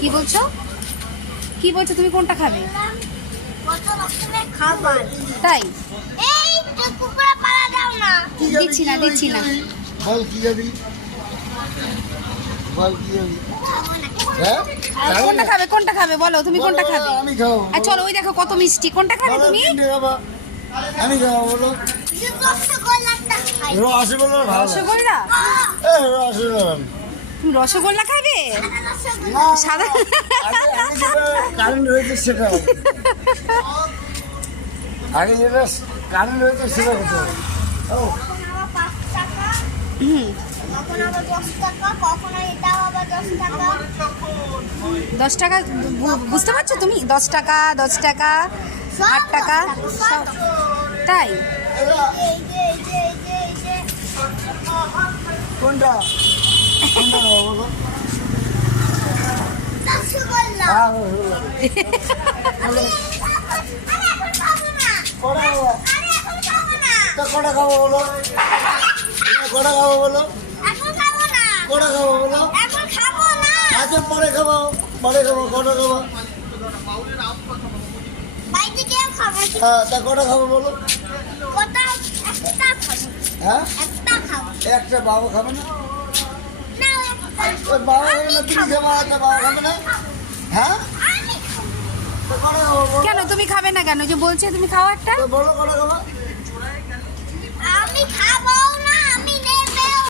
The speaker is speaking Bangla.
কি বলছো? কি বলছো তুমি? কোনটা খাবে? তাই দিচ্ছি না, দিচ্ছি না। বল কি যাবি, বল কি যাবি? হ্যাঁ কোনটা খাবে? কোনটা খাবে বলো তুমি? কোনটা খাবে? আমি খাবো। চলো, ওই দেখো কত মিষ্টি। কোনটা খাবে তুমি? আমি খাবো বলো। রসগোল্লা ভালো। রসগোল্লা? রসগোল্লা তুমি রসগোল্লা খাবে? সাদা কারেন্ট হয়েছে সেটা, আগে যেটা কারেন্ট হয়েছে সেটা করতে হবে। হুম, 10 টাকা। বুঝতে পারছো তুমি? 10 টাকা, 10 টাকা, 8 টাকা সব। তাই কোনটা কোনটা খাবো বলো? কটা খাবো বলো? কটা খাবো বলো? কটা খাবো বলো? আচ্ছা পরে খাবো, পরে খাবো। কটা খাবো? হ্যাঁ, তা কটা খাবো বলো? হ্যাঁ, একটা। বাবা খাবে না? ওই বাবা খাবে না, তুমি খাবা, তা বাবা খাবে না? হ্যাঁ, তো কটা খাবো বলো? কেন তুমি খাবে না কেন? যে বলছে তুমি খাও একটা। তো বলো কটা খাবো? আমি